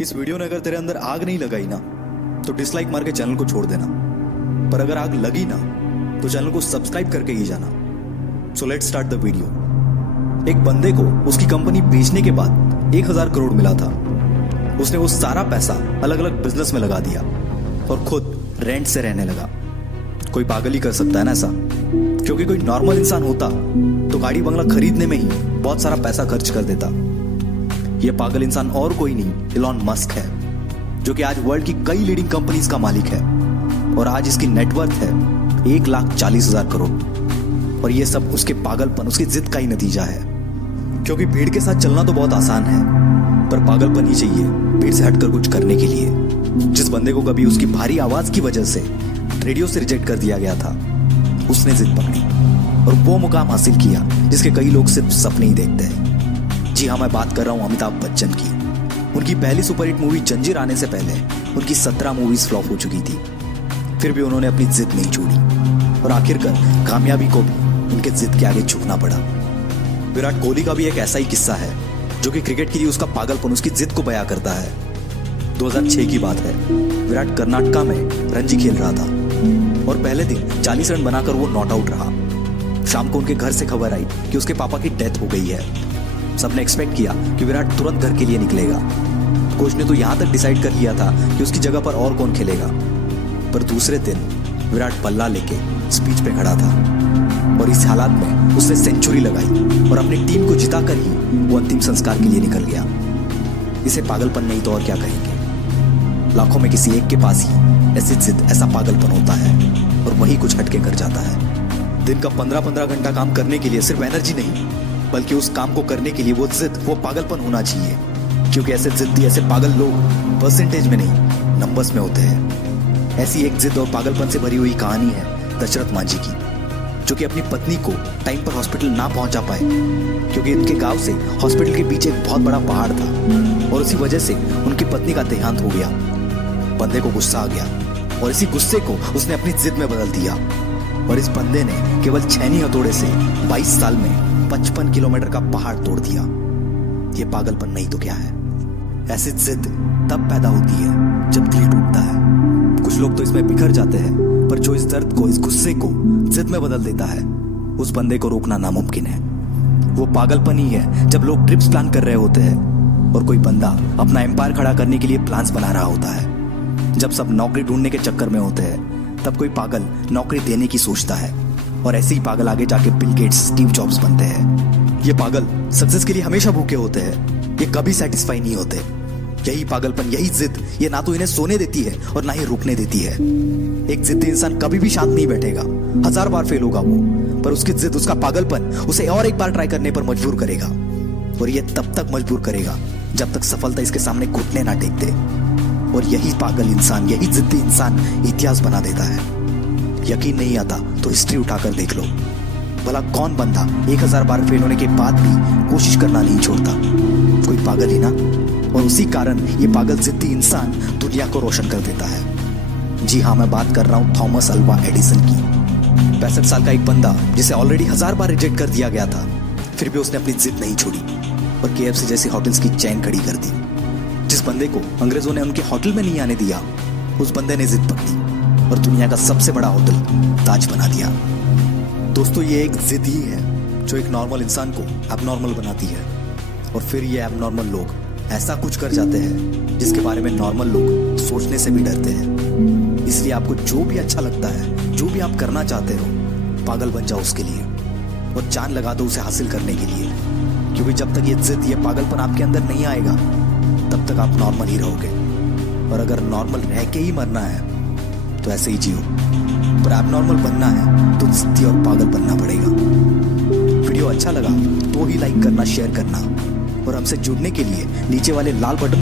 इस वीडियो ने अगर तेरे अंदर आग नहीं लगाई ना तो डिसलाइक मार के चैनल को छोड़ देना, पर अगर आग लगी ना तो चैनल को सब्सक्राइब करके ही जाना। So let's start the video. एक बंदे को उसकी कंपनी बेचने के बाद 1000 करोड़ मिला था। उसने वो सारा पैसा अलग अलग बिजनेस में लगा दिया और खुद रेंट से रहने लगा। कोई पागल ही कर सकता है ना ऐसा, क्योंकि कोई नॉर्मल इंसान होता तो गाड़ी बंगला खरीदने में ही बहुत सारा पैसा खर्च कर देता। यह पागल इंसान और कोई नहीं, इलॉन मस्क है, जो कि आज वर्ल्ड की कई लीडिंग कंपनीज का मालिक है और आज इसकी नेटवर्थ है 1,40,000 करोड़। और यह सब उसके पागलपन, उसकी जिद का ही नतीजा है। क्योंकि भीड़ के साथ चलना तो बहुत आसान है, पर पागलपन ही चाहिए भीड़ से हटकर कुछ करने के लिए। जिस बंदे को कभी उसकी भारी आवाज की वजह से रेडियो से रिजेक्ट कर दिया गया था, उसने जिद पकड़ी और वो मुकाम हासिल किया जिसके कई लोग सिर्फ सपने ही देखते हैं। जी हाँ, मैं बात कर रहा हूं अमिताभ बच्चन की। उनकी पहली सुपरहिट मूवी जंजीर आने से पहले उनकी 17 मूवीज फ्लॉप हो चुकी थी। फिर भी उन्होंने अपनी जिद नहीं छोड़ी और आखिरकार कामयाबी को भी उनके जिद के आगे झुकना पड़ा। विराट कोहली का भी एक ऐसा ही किस्सा है, जो कि क्रिकेट के लिए उसका पागलपन, उसकी जिद को बयां करता है। 2006 की बात है। विराट कर्नाटका में रणजी खेल रहा था और पहले दिन 40 रन बनाकर वो नॉट आउट रहा। शाम को उनके घर से खबर आई कि उसके पापा की डेथ हो गई है। सबने एक्सपेक्ट किया कि विराट तुरंत घर के लिए निकलेगा। कोच ने तो यहां तक डिसाइड कर लिया था कि उसकी जगह पर और कौन खेलेगा। पर दूसरे दिन विराट बल्ला लेके स्पीच पे खड़ा था और इस हालात में उसने सेंचुरी लगाई और अपनी टीम को जिताकर ही वो अंतिम संस्कार के लिए निकल गया। इसे पागलपन नहीं तो और क्या कहेंगे। लाखों में किसी एक के पास ही ऐसी जिद, ऐसा पागलपन होता है और वही कुछ हटके कर जाता है। दिन का 15-15 घंटा काम करने के लिए सिर्फ एनर्जी नहीं, बल्कि उस काम को करने के लिए वो जिद, वो पागलपन होना चाहिए। क्योंकि ऐसे जिद्दी, ऐसे पागल लोग परसेंटेज में नहीं, नंबर्स में होते हैं। ऐसी एक जिद और पागलपन से भरी हुई कहानी है दशरथ मांझी की, जो कि अपनी पत्नी को टाइम पर हॉस्पिटल ना पहुंचा पाए, क्योंकि उनके गांव से हॉस्पिटल के पीछे एक बहुत बड़ा पहाड़ था और उसी वजह से उनकी पत्नी का देहांत हो गया। बंदे को गुस्सा आ गया और इसी गुस्से को उसने अपनी जिद में बदल दिया और इस बंदे ने केवल छेनी हथौड़े से 22 साल में 55 किलोमीटर का पहाड़ तोड़ दिया। ये पागलपन नहीं तो क्या है। ऐसी जिद तब पैदा होती है जब दिल टूटता है। कुछ लोग तो इसमें बिखर जाते हैं, पर जो इस दर्द को, इस गुस्से को जिद में बदल देता है, उस बंदे को रोकना नामुमकिन है। वो पागलपन ही है जब लोग ट्रिप्स प्लान कर रहे होते हैं और कोई बंदा अपना एम्पायर खड़ा करने के लिए प्लान्स बना रहा होता है। जब सब नौकरी ढूंढने के चक्कर में होते हैं, तब कोई पागल नौकरी देने की सोचता है और ऐसे ही पागल आगे जाके बिल गेट्स, स्टीव जॉब्स बनते हैं। ये पागल सक्सेस के लिए हमेशा भूखे होते हैं, ये कभी सेटिस्फाई नहीं होते। यही पागलपन, यही जिद, ये ना तो इन्हें सोने देती है और ना ही रुकने देती है। एक जिद्दी इंसान कभी भी शांत नहीं बैठेगा, 1000 बार फेल होगा वो, पर उसकी जिद, उसका पागलपन उसे और एक बार ट्राई करने पर मजबूर करेगा। और ये तब तक मजबूर करेगा जब तक सफलता इसके सामने घुटने ना टेक दे। और यही पागल इंसान, यही जिद्दी इंसान इतिहास बना देता है। यकीन नहीं आता तो हिस्ट्री उठाकर देख लो। भला कौन बंदा 1000 बार फेल होने के बाद भी कोशिश करना नहीं छोड़ता? कोई पागल ही ना। और उसी कारण ये पागल जिद्दी इंसान दुनिया को रोशन कर देता है। जी हाँ, मैं बात कर रहा हूं थॉमस अल्वा एडिसन की। 65 साल का एक बंदा जिसे ऑलरेडी 1000 बार रिजेक्ट कर दिया गया था, फिर भी उसने अपनी जिद नहीं छोड़ी और KFC जैसी होटल्स की चेन खड़ी कर दी। जिस बंदे को अंग्रेजों ने उनके होटल में नहीं आने दिया, उस बंदे ने जिद पकड़ी और दुनिया का सबसे बड़ा होटल ताज बना दिया। दोस्तों, ये एक जिद ही है जो एक नॉर्मल इंसान को एबनॉर्मल बनाती है और फिर ये एबनॉर्मल लोग ऐसा कुछ कर जाते हैं जिसके बारे में नॉर्मल लोग सोचने से भी डरते हैं। इसलिए आपको जो भी अच्छा लगता है, जो भी आप करना चाहते हो, पागल बन जाओ उसके लिए और जान लगा दो उसे हासिल करने के लिए। क्योंकि जब तक ये जिद, ये पागलपन आपके अंदर नहीं आएगा, तब तक आप नॉर्मल ही रहोगे। और अगर नॉर्मल रह के ही मरना है तो ऐसे ही जियो, पर एबनॉर्मल बनना है तो जिद्दी और पागल बनना पड़ेगा। वीडियो अच्छा लगा तो ही लाइक करना, शेयर करना और हमसे जुड़ने के लिए नीचे वाले लाल बटन